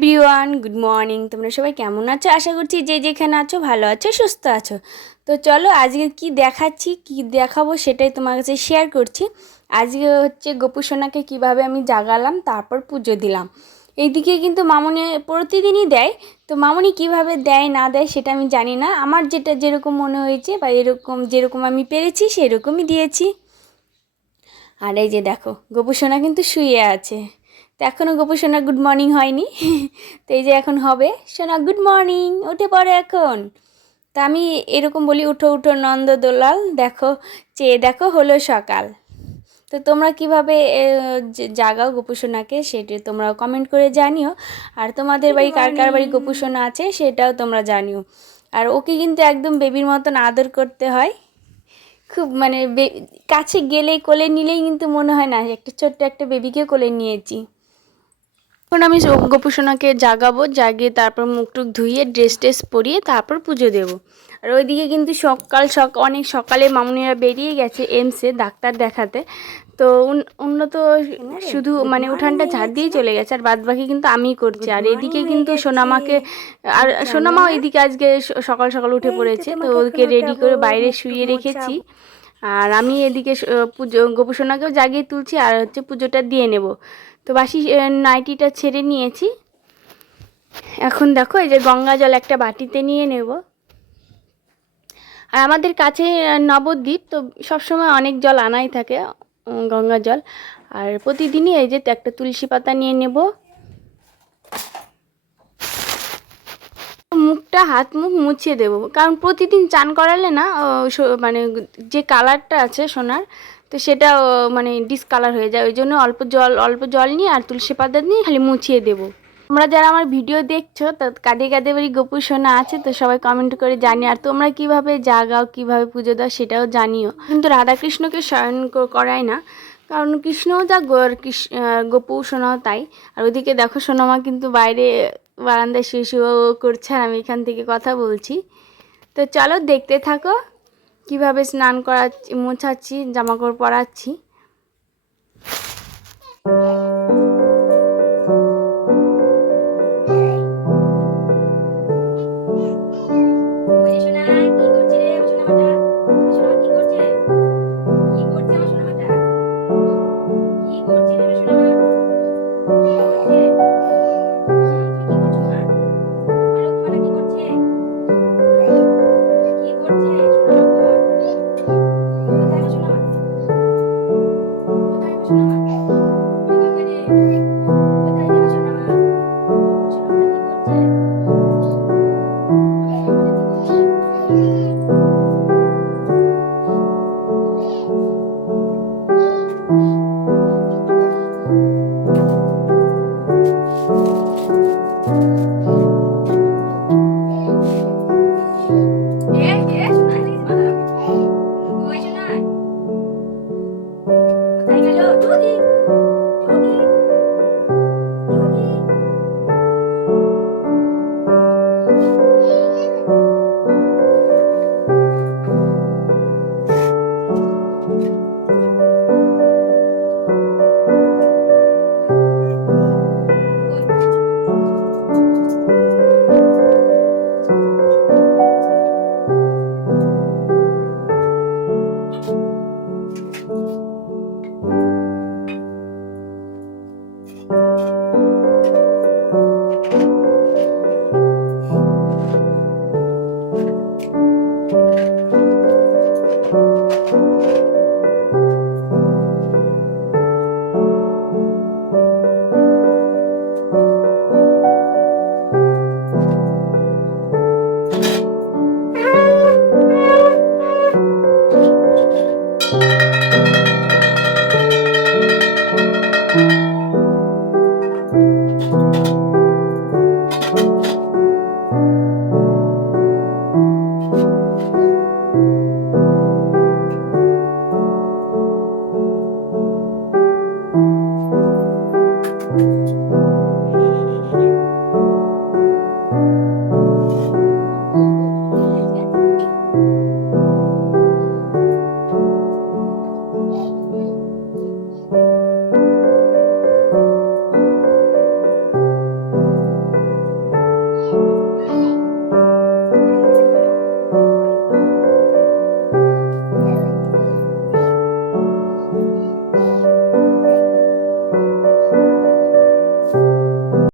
Everyone, good morning. তোমরা সবাই কেমন আছো? আশা করছি যে যেখানে আছো, ভালো আছো, সুস্থ আছো। তো চলো, আজকে কি দেখাচ্ছি, কি দেখাবো সেটাই তোমার কাছে শেয়ার করছি। আজকে হচ্ছে গোপু সোনাকে কীভাবে আমি জাগালাম, তারপর পুজো দিলাম। এইদিকে কিন্তু মামনি প্রতিদিনই দেয়। তো মামনি কীভাবে দেয়, না দেয় সেটা আমি জানি না। আমার যেটা যেরকম মনে হয়েছে বা এরকম যেরকম আমি পেরেছি, সেরকমই দিয়েছি। আর এই যে দেখো, গোপু সোনা কিন্তু শুয়ে আছে। তো এখনও গোপু সোনা গুড মর্নিং হয়নি। তো এই যে এখন হবে সোনা গুড মর্নিং উঠে পড়ে এখন। তা আমি এরকম বলি উঠো উঠো নন্দ দোলাল দেখো চেয়ে দেখো হলো সকাল। তো তোমরা কীভাবে জাগাও গোপুসোনাকে সেটা তোমরা কমেন্ট করে জানিও। আর তোমাদের বাড়ি কার কার বাড়ি গোপুসোনা আছে সেটাও তোমরা জানিও। আর ওকে কিন্তু একদম বেবির মতন আদর করতে হয়। খুব মানে কাছে গেলেই কোলে নিলেই কিন্তু মনে হয় না একটা ছোট্ট একটা বেবিকে কোলে নিয়েছি। এখন আমি গোপুসোনাকে জাগাবো, জাগিয়ে তারপর মুখ টুক ধুইয়ে ড্রেস ট্রেস পরিয়ে তারপর পুজো দেবো। আর ওইদিকে কিন্তু সকাল সক, অনেক সকালে মামুনিরা বেরিয়ে গেছে এমসে ডাক্তার দেখাতে। তো অন্য তো শুধু মানে উঠানটা ঝাড় দিয়ে চলে গেছে, আর বাদ বাকি কিন্তু আমিই করছি। আর এদিকে কিন্তু সোনামাকে, আর সোনামাও এদিকে আজকে সকাল সকাল উঠে পড়েছে, তো ওকে রেডি করে বাইরে শুয়ে রেখেছি। আর আমি এদিকে পুজো, গোপুসোনাকেও জাগিয়ে তুলছি, আর হচ্ছে পুজোটা দিয়ে নেব। তো বাসি নাইটিটা ছেড়ে নিয়েছি। এখন দেখো, এই যে গঙ্গা জল একটা বাটিতে নিয়ে নেব। আর আমাদের কাছে নবদ্বীপ, তো সবসময় অনেক জল আনাই থাকে গঙ্গা জল। আর প্রতিদিনই এই যে একটা তুলসী পাতা নিয়ে নেব। মুখটা, হাত, মুখ মুছিয়ে দেবো। কারণ প্রতিদিন চান করালে না মানে যে কালারটা আছে সোনার তো সেটা মানে ডিসকালার হয়ে যায়। ওই জন্য অল্প জল অল্প জল নিয়ে আর তুলসী পাতা নিয়ে খালি মুছিয়ে দেবো। তোমরা যারা আমার ভিডিও দেখছ, তো কাঁদে কাঁদে বাড়ি গোপু সোনা আছে, তো সবাই কমেন্ট করে জানি আর তোমরা কীভাবে জাগাও, কীভাবে পুজো দাও সেটাও জানিও। কিন্তু রাধাকৃষ্ণকে শয়ন করায় না। কারণ কৃষ্ণও যা গোপু সোনাও তাই। আর ওদিকে দেখো সোনামা কিন্তু বাইরে বারান্দায় শুয়ে শুয়ে করছে আর আমি এখান থেকে কথা বলছি। তো চলো দেখতে থাকো। কীভাবে স্নান করাচ্ছি মোছাচ্ছি জামাকাপড় পরাচ্ছি।